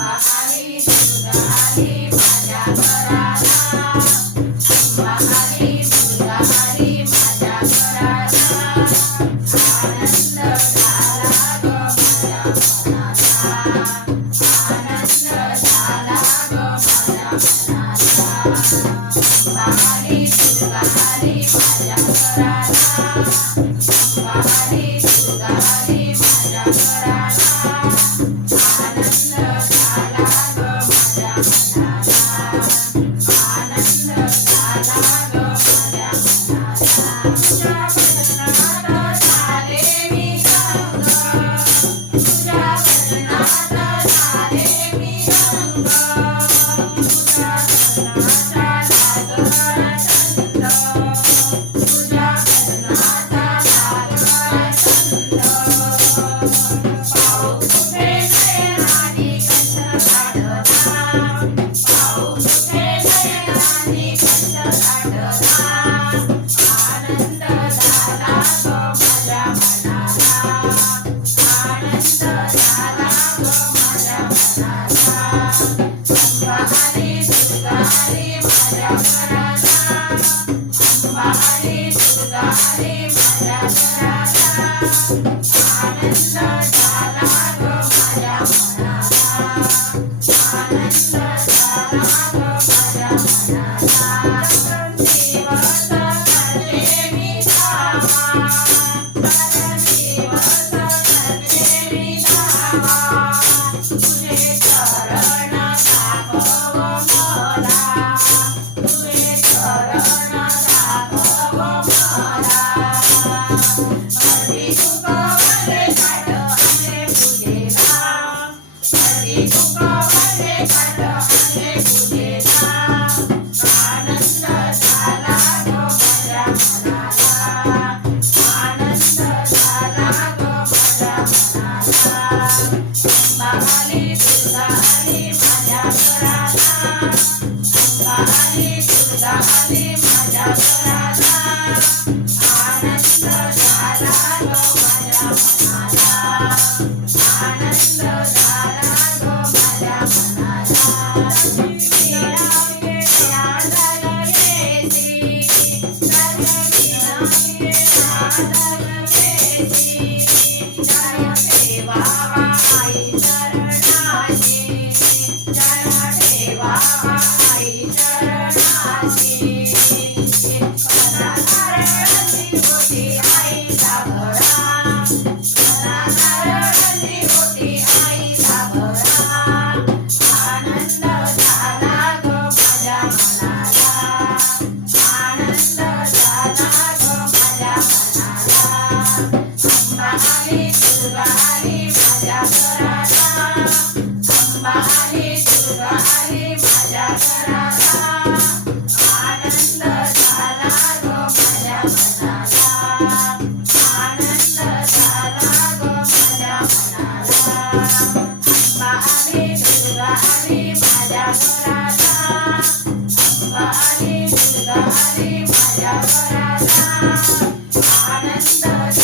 आली दुर्गा आली माझ्या घराला अंबा आली दुर्गा आली माझ्या घराला आनंद झाला ग माझ्या मनाला आनंद झाला ग माझ्या मनाला अंबा आली दुर्गा आली माझ्या घराला अंबा आली दुर्गा आली माझ्या घराला आनंद झाला ग माझ्या मनाला आनंद झाला ग माझ्या मनाला तुझ्या भजनात झाले मी रंग तुझ्या भजनात झाले मी रंग तुझ्या भजनाचा लागला छंद तुझ्या भजनाचा लागला छंद पाऊस कुठे गया आणि कंठ काढला पाऊस कुठे गया आणि कंठ काढला आनंद झाला ग माझ्या मनाला आनंद झाला ग माझ्या मनाला अंबा आली दुर्गा आली माझ्या घराला अंबा आली दुर्गा आली माझ्या घराला आनंद झाला ग माझ्या मनाला आनंद झाला ग माझ्या मनाला दिवस करते मी धावा दिवस करते मी धावा तुझे चरण दाखव मला तुझे चरण दाखव मला हरी तुकवले काढ आले पूजेला हरी तुकवले काढ आले पूजेला आनंद झाला ग माझ्या मनाला आनंद झाला ग माझ्या मनाला अंबा आली दुर्गा आली माझ्या घराला अंबा आली दुर्गा आली माझ्या घराला आनंद झाला ग माझ्या मनाला आनंद झाला ग माझ्या मनाला अंबा आली दुर्गा आली माझ्या घराला आनंद झाला ग माझ्या मनाला आनंद झाला ग माझ्या मनाला अंबा आली दुर्गा आली माझ्या घराला अंबा आली दुर्गा आली माझ्या घराला आनंद